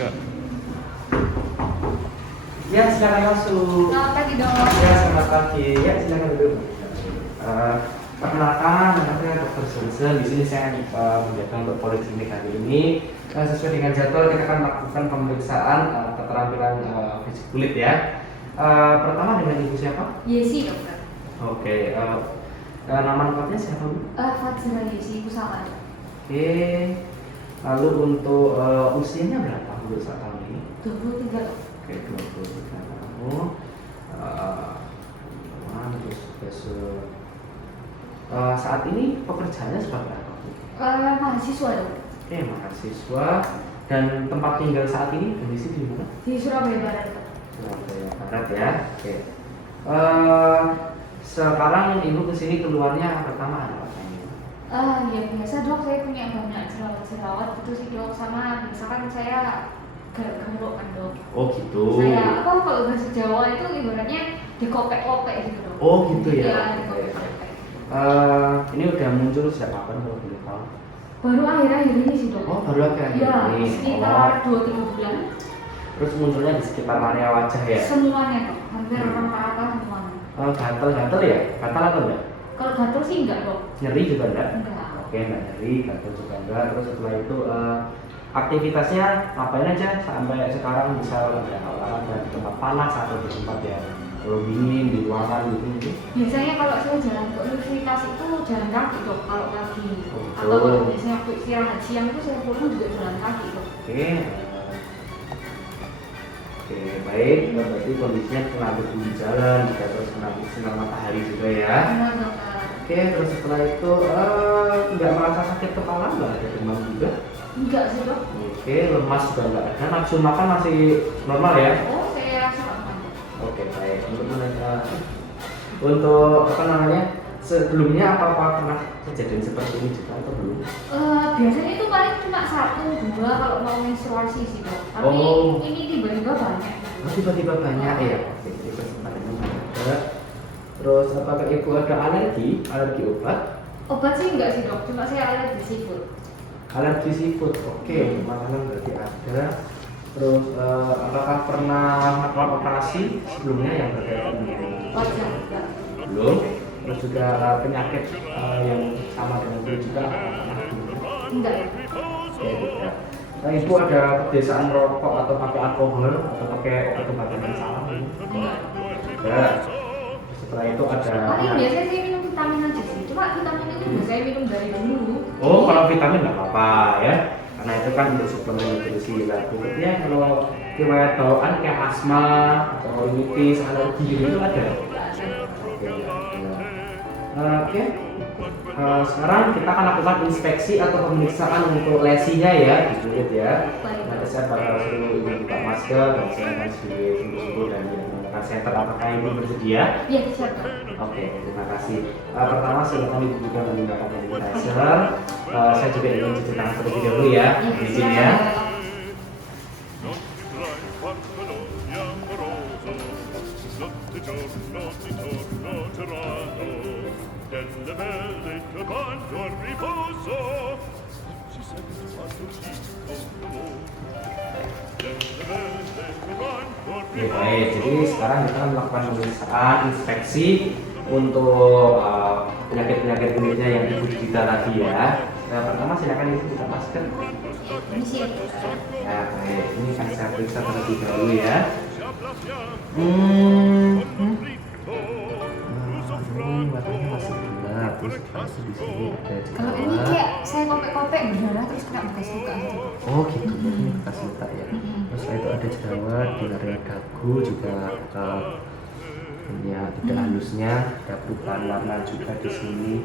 Action. Ya, silakan masuk. Selamat pagi dok. Ya, selamat pagi. Ya, silakan duduk. Perkenalkan, nama saya Dr. Johnson. Di sini saya menjaga untuk poliklinik hari ini. Sesuai dengan jadwal kita akan melakukan pemeriksaan keterampilan fisik kulit ya. Pertama dengan ibu siapa? Yesi dokter. Oke. Nama lengkapnya siapa Bu? Fadzira Yesi Pusaka. Oke. Lalu untuk usianya berapa untuk saat tahun ini? 23 dok. Oke, 23 tahun. Saat ini pekerjaannya sebagai apa Bu? Mahasiswa dok. Oke, mahasiswa. Dan tempat tinggal saat ini kondisi di mana? Di Surabaya Barat dok. Surabaya Barat ya. Oke. Sekarang ibu kesini keluarnya pertama ada apa? Ya biasa dok, saya punya banyak jerawat-jerawat gitu sih dok. Sama misalkan saya gemuk kan dok. Oh gitu. Saya kalau bahasa Jawa itu ibaratnya dikopek-kopek gitu dok. Oh gitu ya. Iya, Oke. dikopek-kopek. Ini udah muncul sejak kapan kalau boleh tahu? Baru akhir-akhir ini sih dok. Oh baru akhir Iya, ini. sekitar 2-3 bulan. Terus munculnya di sekitar area wajah ya? Semuanya dok, hampir rata-rata semuanya. Gatal-gatal ya? Gatal atau enggak? Kalau gatal sih enggak dok. Nyeri juga enggak? Enggak. Oke, enggak nyeri, gatal juga enggak. Terus setelah itu aktivitasnya ngapain aja sampai sekarang bisa olahraga di tempat panas atau di tempat yang kalau dingin di ruangan gitu? Biasanya kalau saya jalan ke universitas itu jalan kaki dok kalau pagi. Oh. Atau kalau biasanya waktu istirahat siang itu saya pulang juga jalan kaki dok. Oke. Oke, baik. Berarti kondisinya kena debu di jalan, juga terus kena sinar matahari juga ya. Benar dokter. Oke, terus setelah itu nggak merasa sakit kepala, nggak ada demam juga? Enggak sih dok. Oke, lemas juga nggak ada. Nafsu makan masih normal ya? Oh saya suka makan dok. Oke, baik. Untuk apa namanya? Sebelumnya apa pernah kejadian seperti ini juga atau belum? Biasanya itu paling cuma 1-2 kalau mau menstruasi sih dok. Tapi Oh. ini tiba-tiba banyak. Oh, tiba-tiba banyak ya? Oke, jadi kesempatannya ada. Terus apakah ibu ada alergi obat? Obat sih enggak sih dok, cuma saya alergi seafood. Alergi seafood, oke, makanan berarti ada. Terus apakah pernah melakukan operasi sebelumnya yang berkaitan dengan Wajah enggak. belum? Terus juga penyakit yang sama dengan itu juga pernah sebelumnya? Enggak ya. Oke, tidak. Nah, ibu ada kebiasaan merokok atau pakai alkohol atau pakai obat-obatan yang salah? Enggak. Enggak. Setelah itu ada Paling biasanya saya minum vitamin aja sih. Cuma vitamin itu udah saya minum dari dulu. oh, kalau vitamin nggak apa-apa ya, karena itu kan untuk suplemen nutrisi. Lah berikutnya kalau riwayat bawaan kayak asma atau rinitis, alergi gitu itu ada. Oke, ya. Oke. Sekarang kita akan lakukan inspeksi atau pemeriksaan untuk lesinya ya di kulit ya. Nanti saya bakal suruh ibu buka masker dan saya akan sungguh-sungguh dan menggunakan senter. Apakah ibu bersedia? Iya siap dok. Oke, terima kasih. Pertama silakan ibu juga menggunakan sanitizer. Saya juga ingin cuci tangan terlebih dahulu ya, izin ya. Oke, baik. Jadi sekarang kita akan melakukan pemeriksaan inspeksi untuk penyakit-penyakit kulitnya yang ibu cerita tadi ya. Pertama silakan ibu buka masker. Ini sih. Ya, baik. Ini akan saya periksa terlebih dahulu ya. Matanya masih gelap. Terus masih di sini ada Kalau ini jerawat. kayak saya kopek-kopek berdarah terus kena bekas luka gitu. Oh gitu, ini bekas luka ya. Terus setelah itu ada jerawat di area dagu juga ya tidak halusnya, ada perubahan warna juga di sini.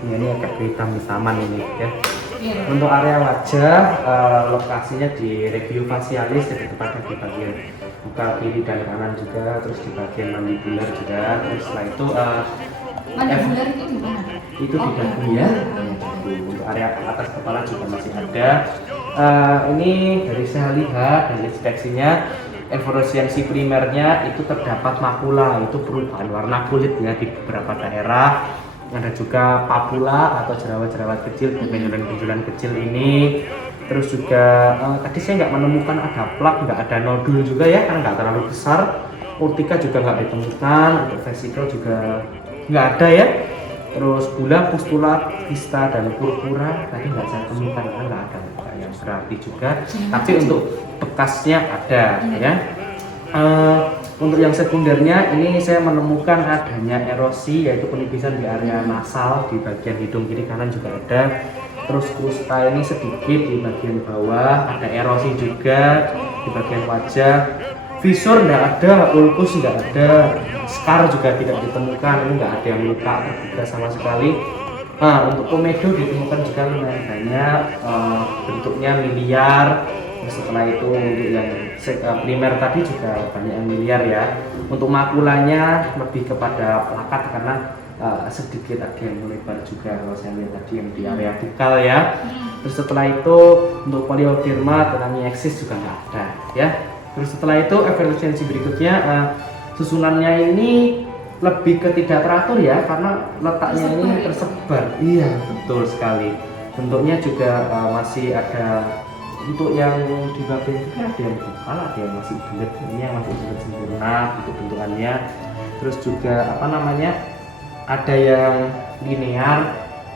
Ini agak hitam-hitaman ini ya. Iya. Untuk area wajah, lokasinya di regio facialis, jadi tepatnya di bagian muka kiri dan kanan juga, terus di bagian mandibular juga. Terus setelah itu Mandibular itu di mana? itu di dagu ya. Untuk area atas kepala juga masih ada. Ini dari saya lihat dari inspeksinya eflorescensi primernya itu terdapat makula, itu perubahan warna kulit ya di beberapa daerah. Ada juga papula atau jerawat-jerawat kecil, benjolan-benjolan kecil ini. Terus juga tadi saya nggak menemukan ada plak, nggak ada nodul juga ya, karena nggak terlalu besar. Urtika juga nggak ditemukan, untuk vesikel juga nggak ada ya. Terus gula, pustula, kista, dan purpura tadi nggak saya temukan karena nggak ada luka yang berarti juga. Tapi untuk bekasnya ada ya. Untuk yang sekundernya ini saya menemukan adanya erosi, yaitu penipisan di area nasal di bagian hidung kiri kanan juga ada. Terus kusta ini sedikit di bagian bawah, ada erosi juga di bagian wajah. Visur nggak ada, ulkus nggak ada, scar juga tidak ditemukan, ini nggak ada yang luka terbuka sama sekali. Nah, untuk komedo ditemukan juga lumayan banyak, bentuknya miliar. Terus setelah itu untuk yang primer tadi juga banyak yang miliar ya. Untuk makulanya lebih kepada plakat karena sedikit ada yang melebar juga kalau saya lihat tadi yang di area dikal ya. Terus setelah itu untuk polioderma telangiectasis juga nggak ada ya. Terus setelah itu evaluasi berikutnya susunannya ini lebih ke tidak teratur ya, karena letaknya ini tersebar. Iya betul sekali. Bentuknya juga masih ada, untuk yang di bagian juga ada yang bokal, ada yang masih bulat, ini yang masih bulat sempurna untuk bentukannya. Terus juga apa namanya, ada yang linear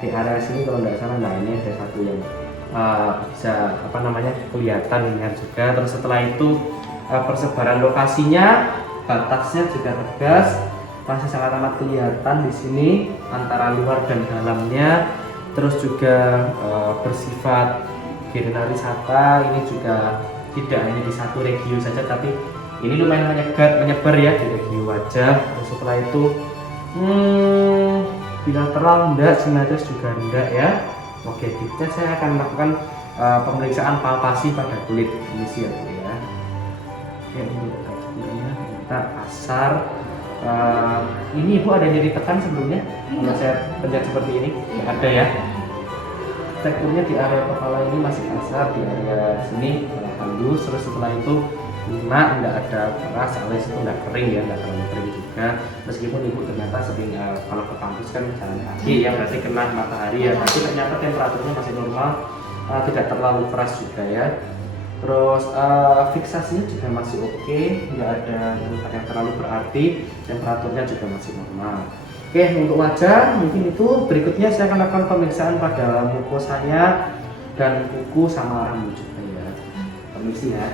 di area sini kalau nggak salah. Nah ini ada satu yang bisa apa namanya kelihatan linear juga. Terus setelah itu persebaran lokasinya, batasnya juga tegas, masih sangat amat kelihatan di sini antara luar dan dalamnya. Terus juga bersifat generalisata, ini juga tidak hanya di satu regio saja, tapi ini lumayan menyebar ya di regio wajah. Terus setelah itu bilateral enggak, simetris juga enggak ya. Oke, kita saya akan melakukan pemeriksaan palpasi pada kulit ini sih ya. Oke, untuk teksturnya kita kasar. Ini ibu ada nyeri tekan sebelumnya? Kalau saya pencet seperti ini, ada ya. Teksturnya di area kepala ini masih kasar, di area sini halus. Terus setelah itu lunak, nggak ada keras, alias itu nggak kering ya, nggak terlalu kering juga. Meskipun ibu ternyata sering kalau ke kampus kan jalan kaki ya, berarti kena matahari ya, tapi ternyata temperaturnya masih normal, tidak terlalu keras juga ya. Terus fiksasinya juga masih oke, nggak ada yang terlalu berarti, temperaturnya juga masih normal. Oke, untuk wajah mungkin itu. Berikutnya saya akan lakukan pemeriksaan pada mukosanya dan kuku sama rambut juga ya. Permisi ya.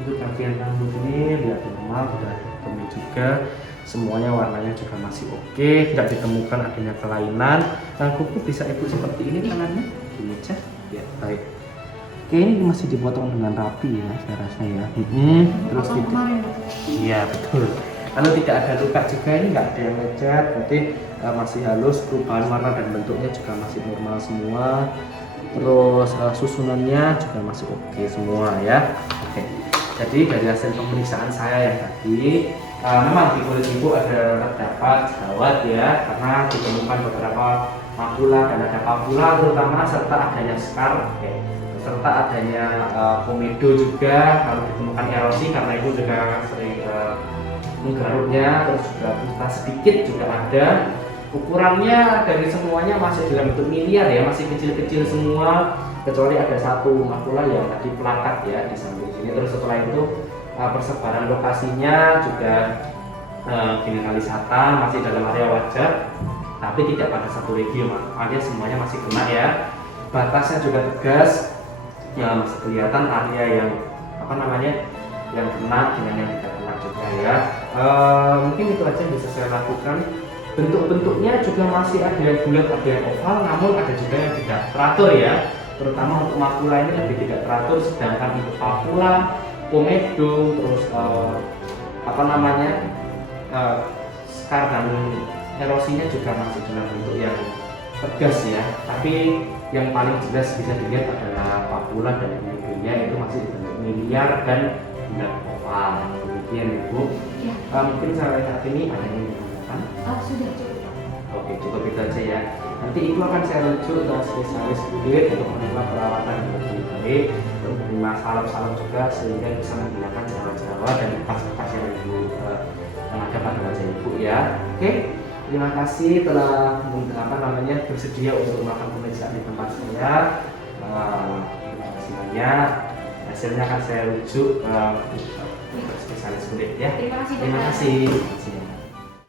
Untuk bagian rambut ini lihat normal, sudah ketemu juga, semuanya warnanya juga masih oke, tidak ditemukan adanya kelainan. Nah, kuku bisa ibu seperti ini tangannya, ini aja ya, baik. Oke, ini masih dipotong dengan rapi ya, saya rasa ya. Terus tidak, iya betul. Kalau tidak ada luka juga, ini nggak ada yang lecet, berarti masih halus. Perubahan warna dan bentuknya juga masih normal semua. Terus susunannya juga masih oke semua ya. Oke, jadi dari hasil pemeriksaan saya yang tadi, memang di kulit ibu ada terdapat jerawat ya, karena ditemukan beberapa makula dan ada papula terutama, serta adanya scar. Serta adanya komedo juga, kalau ditemukan erosi karena ibu juga sering menggaruknya. Terus juga kusta sedikit juga ada. Ukurannya dari semuanya masih dalam bentuk miliar ya, masih kecil-kecil semua, kecuali ada satu makula yang tadi pelakat ya di samping sini. Terus setelah itu persebaran lokasinya juga generalisata, masih dalam area wajah, tapi tidak pada satu regio, makanya semuanya masih kena ya. Batasnya juga tegas ya, masih kelihatan area yang apa namanya, yang kena dengan yang tidak kena juga ya. Mungkin itu aja yang bisa saya lakukan. Bentuk-bentuknya juga masih ada yang bulat, ada yang oval, namun ada juga yang tidak teratur ya. Terutama untuk makula ini lebih tidak teratur, sedangkan untuk papula, komedo, terus apa namanya, scar dan erosinya juga masih dalam bentuk yang tegas ya. Tapi yang paling jelas bisa dilihat adalah papula dan komedonya itu masih dibentuk miliar dan bulat oval. Demikian ibu. Ya. Mungkin sampai saat ini ada yang ditanyakan? Sudah cukup. Oke, cukup itu aja ya. Nanti ibu akan saya rujuk ke spesialis kulit untuk menerima perawatan yang lebih baik, untuk menerima salep-salep juga sehingga bisa menggunakan jerawat-jerawat dan bekas-bekas yang ibu yang ada pada wajah ibu ya. Oke. Terima kasih telah bersedia untuk melakukan pemeriksaan di tempat saya. Terima kasih. kasih banyak. Hasilnya akan saya rujuk ke spesialis kulit ya. Terima kasih Terima dokter. kasih.